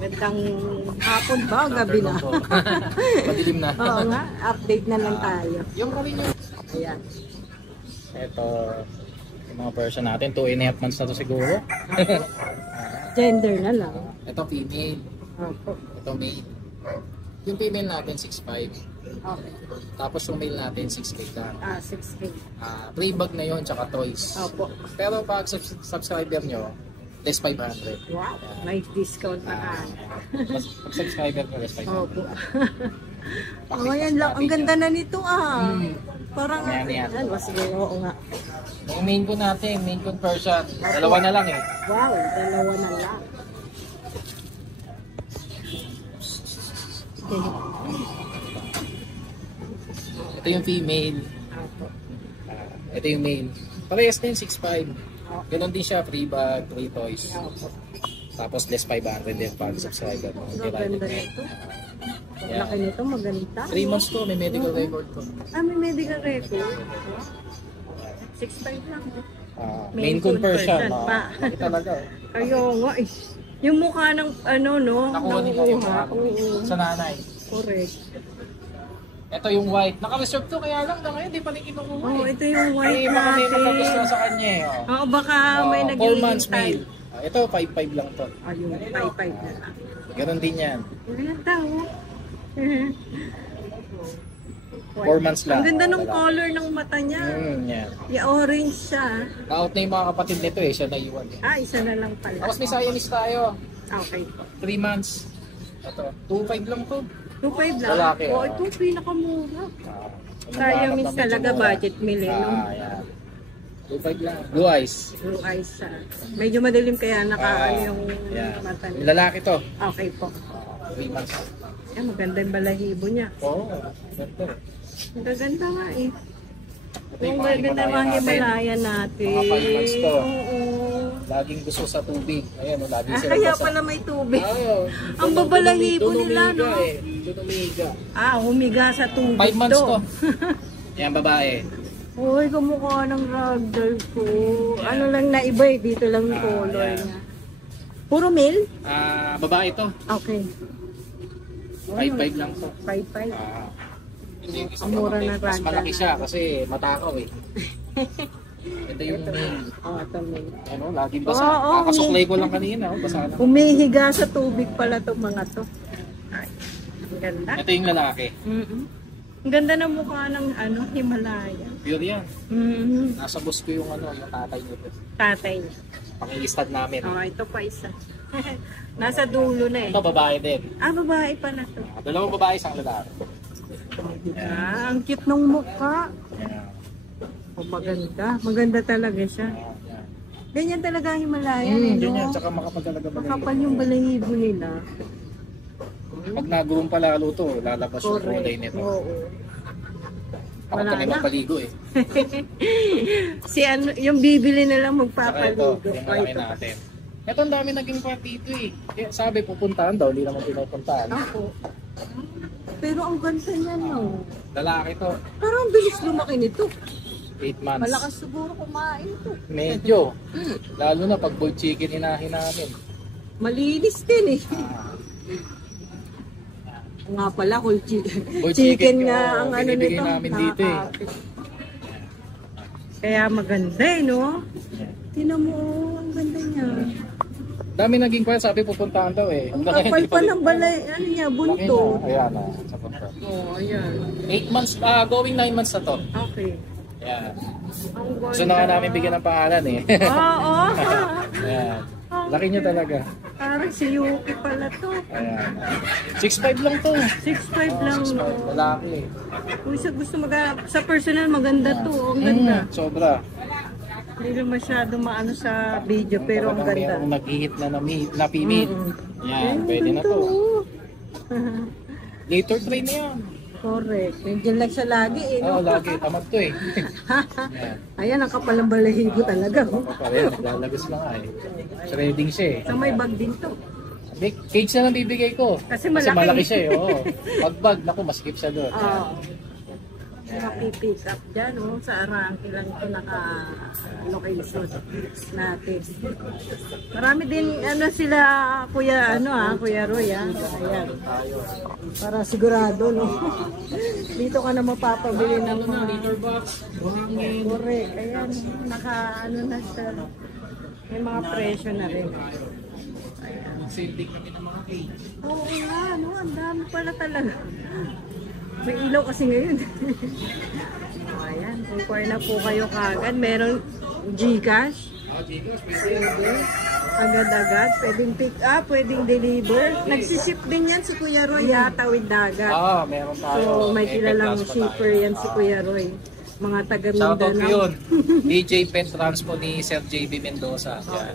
Gandang hapon ba? Gabi na. Madilim na. Oo nga, update na lang tayo. Yung kami nyo. Ayan. Ito, yung mga person natin, 2.5 months na to siguro. Gender na lang. Ito female. Opo. Ito male. Yung female natin 6'5". Okay. Tapos yung male natin 6'8" lang. 6K. Free bag na yun, tsaka toys. Opo. Pero pag subscriber nyo, less 500. Wow, may discount na ka. Pag subscriber nyo, less 500. Opo. Oh, yan lang. Ang ganda na nito Parang, Yan. sige, oo nga. Yung main ko natin, main conversion. Dalawa na lang eh. Wow, dalawa na lang. Ito yung female. Ito yung male. Parehas din, 6'5". Ganon din siya, free bag, free toys. Tapos less 500 din pag subscriber mo. Maganda nito. Laki nito, maganda. 3 months to, may medical record to. May medical record. 6'5" lang. Main conversion. Pa. Talaga. Ayaw nga eh. Yung mukha ng Nakuha nila yung mukha sa nanay. Correct. Ito yung white. Naka-reserve to, kaya lang na ngayon, di pa rin kinukuha Ito yung white baka may natin. makagusto sa kanya eh. Oo, baka may 4 months naghihintay. male. Ito, 5'5" lang to. Ayun, 5'5" na lang. Ganon din yan. Ganda 4 months lang. Ang ganda ng color ng mata niya. Yan. Yeah, orange siya. Out na yung mga kapatid nito eh, siya naiwan eh. Isa na lang pala. Tapos may Siamese tayo. Okay. 3 months. Ito, 2'5" lang to. 2.5 lang? Lalaki, Ito pinakamura. Ano Siamese talaga, budget meal eh, no? Yan. 2'5" lang. Blue eyes. Blue eyes medyo madilim kaya yung Yan. mata niya. Lalaki to. Okay po. 3 months. Maganda yung balahibo niya. Oo. Ganda. Ang gaganda nga eh. Ito yung Ang mga ganda ng mga Himalaya natin. Mga 5 months to. Oo. Laging gusto sa tubig. Ayan, laging sila Kaya basa. pala may tubig. Ang babalahibo nila, no? Umiga. Humiga sa tubig 5 months to. Yan, babae. Uy, kamukha ng ragdoll ko. Ano lang na iba eh. Dito lang yung color niya. Puro male? Babae to. Okay. 5'5" lang to. 5'5". Hindi yung Ang mura ng mas ragdoll. malaki siya kasi matakaw eh. Ito yung male. Ito male. Ano, laging basa. Oo, Kakasuklay ko lang kanina. Basa na. Humihiga sa tubig pala itong mga to. Ay, ang ganda. Ito yung lalaki. Ang ganda ng mukha ng Himalaya. Pure yan. Nasa bus ko yung yung tatay nito. Tatay niya. Pang-i-stud namin. Ito pa isa. Nasa dulo na eh. Ito babae din. Babae pala to. Dalawang babae, isang lalaki. Ang cute ng mukha. Maganda. Maganda talaga siya. Ganyan talaga ang Himalaya. Ganyan, tsaka makapal talaga balahibo. Makapal yung balahibo nila. Pag nagurong pala luto, lalabas yung kulay nito. Oo. Ako kami magpaligo eh. Yung bibili na lang Saka ito, magpapaligo. yung malaki natin. Ito ang dami naging part dito eh. Kaya sabi pupuntahan daw, hindi naman pinupuntahan. Ako. Pero ang ganda niya no. Lalaki to, Parang bilis lumaki nito. 8 months. Malakas siguro kumain to. Medyo. Lalo na pag boiled chicken inahin namin. Malinis din eh. Nga pala, whole chicken. Boiled Chicken nga ang binibigay nito. namin dito eh. Kaya maganda eh, no? Tinan mo, ang ganda niya. Dami naging part, sabi pupuntahan daw eh. Ang kapal pa ng balay, niya, bunto. Ayan na, sa punta. Ayan. 8 months, going 9 months na to. Okay. Ayan. Gusto na nga namin bigyan ng pangalan eh. Oo. Ayan. Laki niya talaga. Parang si Yuki pala to. Ayan. 6'5" lang to. 6'5" lang. 6'5", lalaki. Kung gusto sa personal, maganda to. Ang ganda. Sobra. Hindi na masyado maano sa video, pero ang ganda. Mayroong nag-hit na female. Yan, pwede na to. Later try na yan. Correct. Nandiyan lang siya lagi eh. Oo, lagi. Tamad to eh. Ayan, ang kapal ng balahibo talaga. Ayan, naglalagos lang nga eh. Shredding siya eh. So may bag din to. Cage na lang bibigay ko. Kasi malaki. Malaki siya eh. Oo. Pag bag, naku, maskip siya doon. Mapipick up dyan, oh. Sa Arangke lang ito naka-location natin. Marami din, ano sila, Kuya Roy, Ayan. Para sigurado, no? Dito ka na mapapabili ng mga Liter box, buhangin. correct. Ayan, na siya. May mga presyo na rin. Silding kami ng mga cage. Oo nga, no? Ang dami pala talaga. May ilaw kasi ngayon. Ayan, inquire na po kayo kagad. Meron Gcash. Gcash, Pwede. Agad-agad. Pwedeng pick up, pwedeng deliver. Nagsisip din yan si Kuya Roy, tawid dagat. Meron tayo. So, may kilalang shipper yan si Kuya Roy. Mga taga Shoutout ko Mindanao. yun. DJ Pet Transpo ni Sir JB Mendoza. Yan.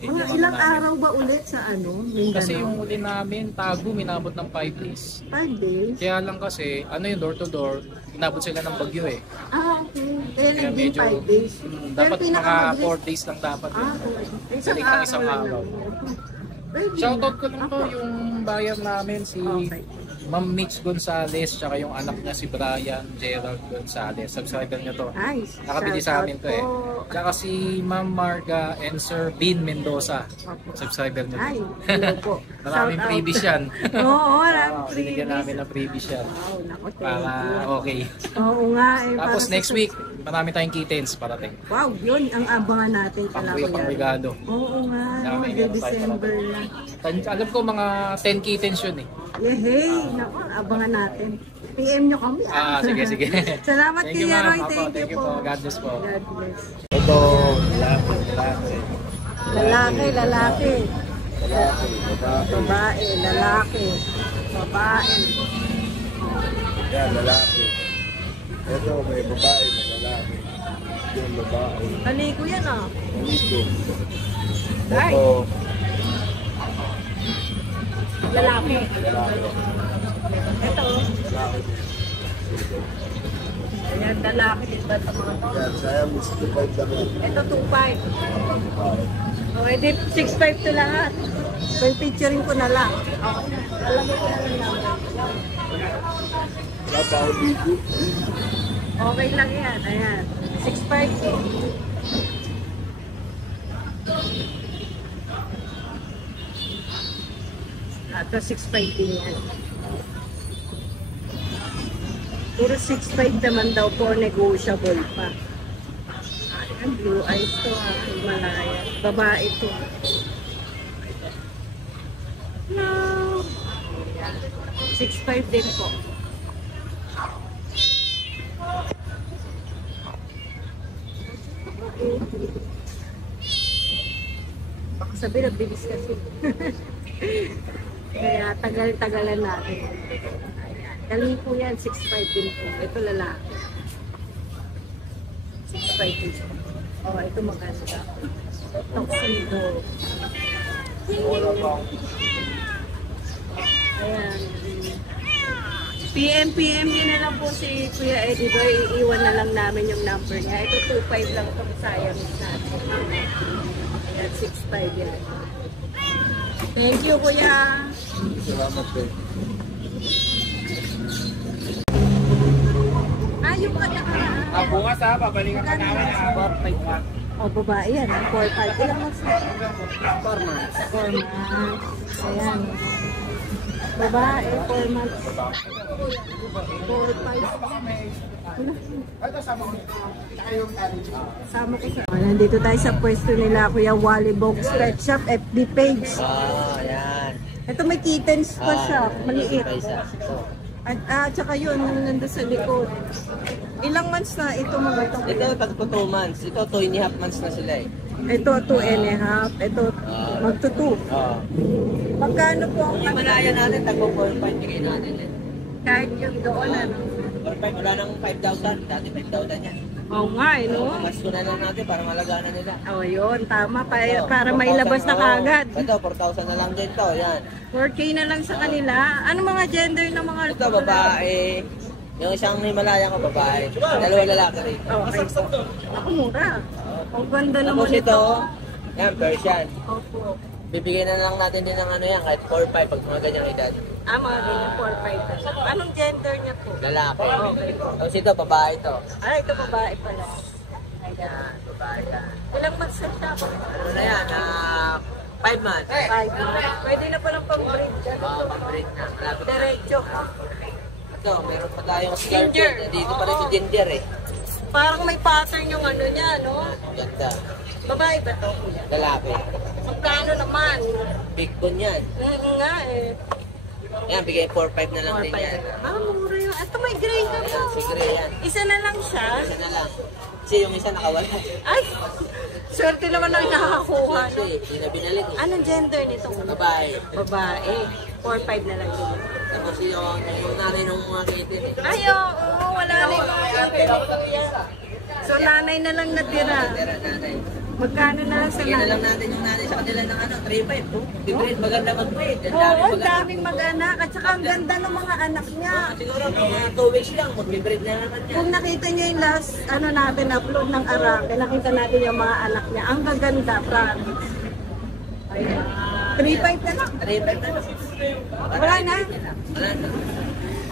Mga ilang araw ba ulit sa Mindanao? Kasi yung huli namin, Tago, minabot ng 5 days. 5 days? Kaya lang kasi, yung door to door, inabot sila ng bagyo eh. Okay. Kaya Kaya hindi medyo, 5 days. dapat Pero mga pinakamabilis- 4 days lang dapat. Isang Balik ng isang lang araw. naman. Pwede Shoutout na. ko lang to yung buyer namin, si Okay. Ma'am Mitch Gonzales, tsaka yung anak niya si Brian Gerald Gonzales. Subscriber niyo to. Nice. Nakabili sa amin to eh. Shoutout po. Tsaka si Ma'am Marga and Sir Bean Mendoza. Opo. Subscriber niyo Ay, to. hello po. Maraming Shoutout. freebies yan. Oo, maraming freebies. Binigyan namin ng freebies yan. Wow, naku, thank Para you. okay. Oo nga. Tapos para next sa- week, marami tayong kittens parating. Wow, yun ang abangan natin. Pang regalo. Oo nga, Dami, meron tayo December na. Alam ko mga 10 kittens yun eh. Yehey, naku, abangan natin. PM nyo kami. Sige, sige. Salamat Thank you, Kuya ma'am. Roy, Apo, thank you po. God bless po. God bless. Ito, lalaki. Lalaki, lalaki. Lalaki, babae. Babae, lalaki. Babae. Yan, lalaki. Ito, may babae, may lalaki. Yung babae. Kaliko yan ah. Malito. Ay. Ito, Lalaki. lalaki. Ito. Lalaki. Ayan, lalaki. Diba sa mga to? Yan, saya mo 65 lang yan. Ito, 2.5. Okay, di 6.5 to lahat. Well, picturing ko na lang. Okay. Alam ko na lang. Wala pa ako dito. Okay lang yan. Ayan. 6.5 po. At 6.5 din yan. Puro 6.5 naman daw po, negotiable pa. Ayan, blue eyes to ha, Himalaya. Babae to. No. 6.5 din po. Baka sabihin, ang bilis kasi. Kaya tagal-tagalan natin. Ayan. Galing po yan, 6'5 din po. Ito lalaki. 6'5 din po. Oh, ito maganda. Tuxedo. Ayan. PM nyo na lang po si Kuya Eddie Boy. Iiwan na lang namin yung number niya. Ito 2.5 lang ito sayang natin. Ayan, 6.5 yan. Thank you, Kuya. Salamat po. Yung kanya Bukas babalikan ka namin ang O, babae yan. 4.5. Ilang months na? 4 months. 4 months. Ayan. Babae, 4 months. 4.5. Sama ko sa... Nandito tayo sa pwesto nila, Kuya Wally Box Pet Shop, FB page. Yan. Ito may kittens pa siya, maliit. Isa. At saka yun, nandun sa likod. Ilang months na ito mga ito? Ito, pag 2 months. Ito, 2.5 months na sila eh. Ito, 2.5. Ito, magto-2. Oo. Magkano po ang Yung malaya natin, tagpo 4.5 bigay natin eh. kahit yung doon, ano? 4.5, wala nang 5,000. Dati 5,000 yan. Oo nga, eh, no? Mas ko na lang natin para malagana nila. Oo, yun, tama. Para 4,000 mailabas na oo. kagad. Ito, 4,000 na lang din to. Yan. 4K na lang sa kanila. Ano mga gender ng mga... Ito, babae. Yung isang Himalaya ko, babae. Dalawa lalaki rin. Okay po. Ako mura. Ang ganda Tapos naman ito, yan, Persian. Opo. bibigyan na lang natin din ng ano yan, kahit 4-5 pag mga ganyang edad. Mga ganyan, 4-5. Anong gender niya po? Lalaki. Okay. Tapos ito, babae to. Ito babae pala. Yan, babae yan. Ilang months na siya? Ano na yan, 5 months. 5 months. Pwede na palang pang-breed. Pang-breed na. Malapit na. Diretso. Ito, meron pa tayong Ginger. Scarlet. Dito pa rin si Ginger eh. Parang may pattern yung ano niya, no? Ganda. Babae ba to? Lalaki. Magkano naman? Big bone yan. Nga eh. Yan, bigay 4-5 na lang din 4-5. yan. Mura yun. Ito may gray na po. Yan, siguro yan. Isa na lang siya. Isa na lang. Kasi yung isa nakawala. Ay! Swerte naman ang nakakakuha. No? Kasi, hindi na binalik eh. Anong gender nitong Babae. babae? 4-5 na lang yun. Tapos yung nanay ng mga kaitin eh. Ay, oo. Wala na yung mga So, nanay na lang natira. Tira nanay. Magkano na lang sa Bigyan na nanay? lang natin yung nanay sa kanila ng 3-5 po. Bibreed, maganda mag-breed. Ang Oo, daming ang maganda. daming mag-anak. At saka ang ganda ng mga anak niya. Siguro mga 2 weeks lang, mag-breed na naman yan. Kung nakita niyo yung last, natin, upload ng Arake, nakita natin yung mga anak niya. Ang gaganda, promise. Ayan. 3-5 na lang. 3-5 na lang. Wala na. Wala na.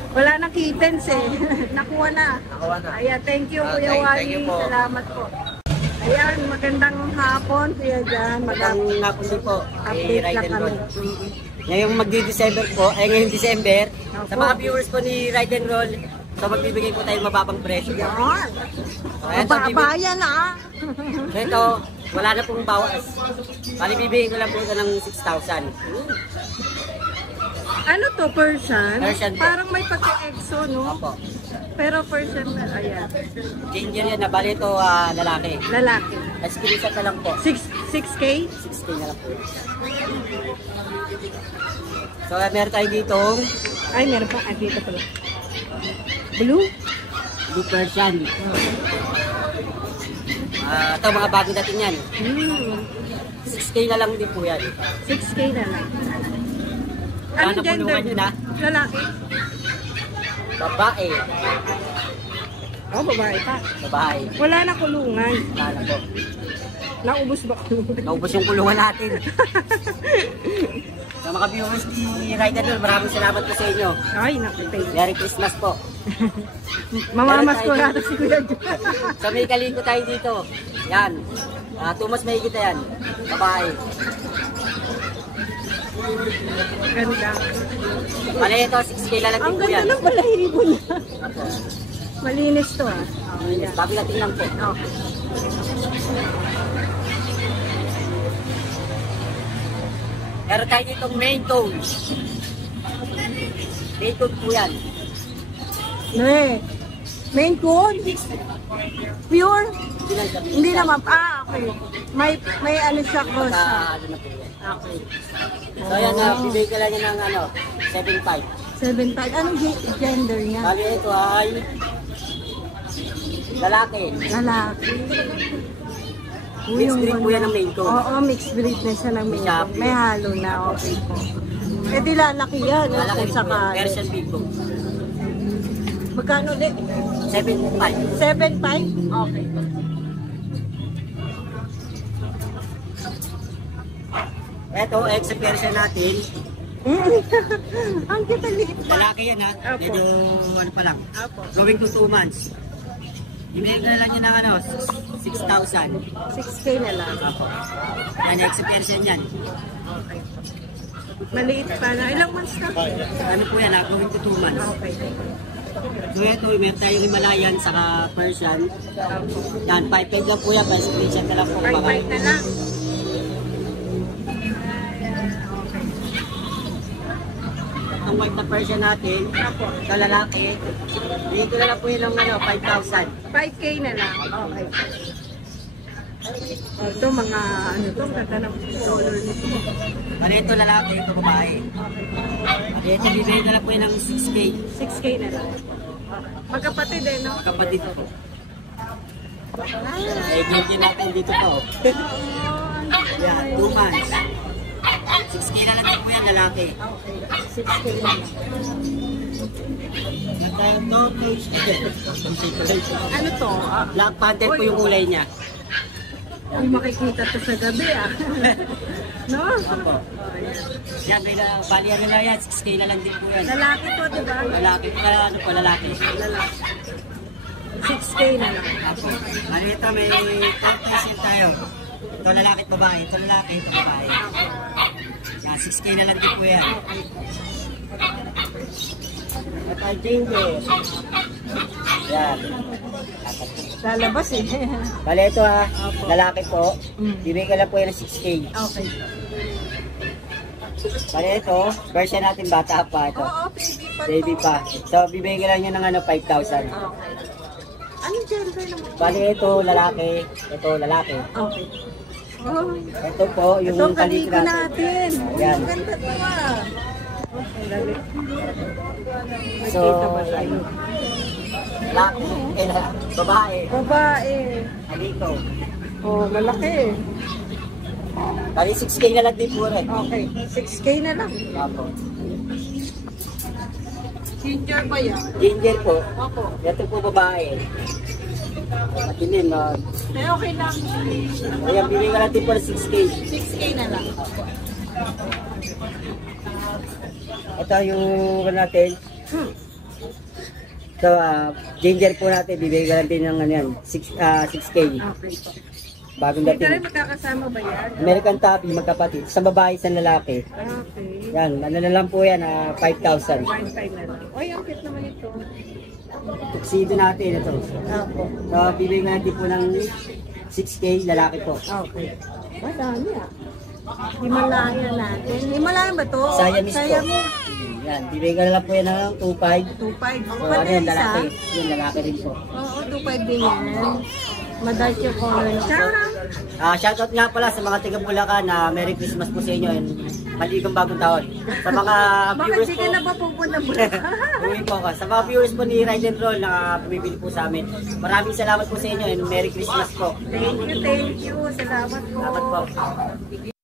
Wala na kittens eh. Nakuha na. Nakuha na. Ayan, thank you Kuya Thank Wally. you po. Salamat po. Ayan, magandang hapon Kuya Jan. Magandang hapon din po. Update lang kami. Ngayong magdi-December po, ngayong December, sa Opo. mga viewers po ni Ride and Roll, so magbibigay po tayo mababang presyo. Yan. So, ayan, so, Babayan ah. so ito, wala na pong bawas. Bali, bibigay ko lang po ito ng 6,000. Ano to, Persian? Persian po. Parang may pagka-exo, no? Opo. Pero Persian na, ayan. Ginger yan na, bali ito lalaki. Lalaki. At screenshot na lang po. 6K? 6K na lang po. So, meron tayo ditong Ay, meron pa. Dito pala. Blue? Blue Persian. Ito, mga bagong dating yan. 6K na lang din po yan. 6K na lang. Ano Anong gender? pulungan yun, ha? Lalaki? Babae. Oh, babae pa. Babae. Wala na kulungan. Lala po. Naubos ba kulungan? Naubos yung kulungan natin. Sa mga viewers ni Ride and Roll, maraming salamat po sa inyo. Ay, naku, thank you. Merry Christmas po. Mamamas ko natin si Kuya Jan. Sa may kaliko tayo dito. Yan. 2 mas may kita yan. Babae. Ganda. Pala ito, 6K na lang Ang din po ganda yan. ng balahibo niya. Malinis to ah. Ayan. Bago natin lang po. Okay. Meron tayo ditong main tone. Main tone po yan. Main Coon? Pure? Hindi naman. Okay. May ano siya cross siya. Ano na po yan. Okay. So yan, bibigay ka lang yan ng 7.5. 7'5". Anong gender niya? Bali ito ay lalaki. Lalaki. Mixed breed po yan ng main coon. Oo, mixed breed na siya ng main coon. Shopee. May halo na. Okay po. Eh di lalaki yan. Lalaki Kung po yan. sakali. Persian big bone. Magkano ulit? 7.5. 7'5"? Okay. Ito, extra Persian natin. Ang kita liit pa. Lalaki yan ha. Apo. Medyo ano pa lang. Apo. Going to 2 months. Ibigay ka na lang yun ng 6,000. 6K na lang. Apo. Yan, extra Persian yan. Maliit pa na. Ilang months na? Ano po yan ha? Going to 2 months. Okay. So ito, meron tayong Himalayan saka Persian. Yan, 5.5 lang po yan. Pero screenshot na lang po. 5'5" na lang. Ang white na Persian natin, sa lalaki, dito na lang po yun ng 5,000. 5K na lang. Okay. Ito mga ano to, ganda ng color nito. Bali ito lalaki, ito babae. Bali ito bibigay na lang po yun ng 6K. 6K na lang. Magkapatid eh, no? Kapatid ko. Eh, ganyan natin dito po. Yan, 2 months. 6K na lang po yan lalaki. Okay, 6K na lang. Ano to? Black Panther po yung kulay niya. Kung makikita to sa gabi ah. No? Opo. Yan, bali ano lang yan, 6K na lang din po yan. Lalaki to, di ba? Lalaki, ano po, lalaki. Lalaki. 6K na lang. Opo. Bali ito, may contest tayo. Ito lalaki at babae, ito lalaki, ito babae. Yan, 6K na lang din po yan. Ito ay ginger. Yan. Lalabas eh. Bali ito ha, lalaki po. Mm. Bibigyan lang po yan ng 6K. Okay. Bali ito, version natin bata pa ito. Oo, baby pa to. Baby pa. So, bibigyan lang niya ng ano, 5,000. Okay. Anong gender naman? Bali ito, lalaki. Ito, lalaki. Okay. Oh. Ito po, yung Itong kaliko kaliko natin. Yan. Ang ganda to ah. Okay, lagi. So, Nakita ba tayo? lalaki. Babae. Babae. Kaliko. Oh, malaki. Bali 6K na lang din po rin. Okay, 6K na lang. Apo. Ginger ba yan? Ginger po. Opo. Ito po babae. Matilim na. Eh, okay lang. Ayan, bibigyan natin po ng 6K. 6K na lang. Ito yung ano natin. So, ginger po natin, bibigyan natin ng ano yan, 6K. Okay po. Bagong Dito rin dating. magkakasama ba yan? American Tabby, magkapatid. Sa babae, sa lalaki. Okay. Yan, ano na lang po yan, 5,000. 1.5 na lang. Oy, ang cute naman ito. Tuxedo natin, ito. Opo. So, bibigyan natin po ng 6K, lalaki po. Okay. Madami ah. Himalaya natin. Himalaya ba to? Siamese po. Siamese. Yan, bibigyan na lang po yan ng 2,500. 2.5. So, Pati ano yan, isa. lalaki. Yun, lalaki rin po. Oo, 2.5 din yan. Madart yung color. Sarang. Shoutout nga pala sa mga taga Bulacan na Merry Christmas po sa inyo and maligong bagong taon. Sa mga Bakit viewers di po, ka na ba pupunta muna? uwi po ako. Sa mga viewers po ni Ride and Roll na bumibili po sa amin. Maraming salamat po sa inyo and Merry Christmas po. Thank you, thank you. Salamat po. Salamat po.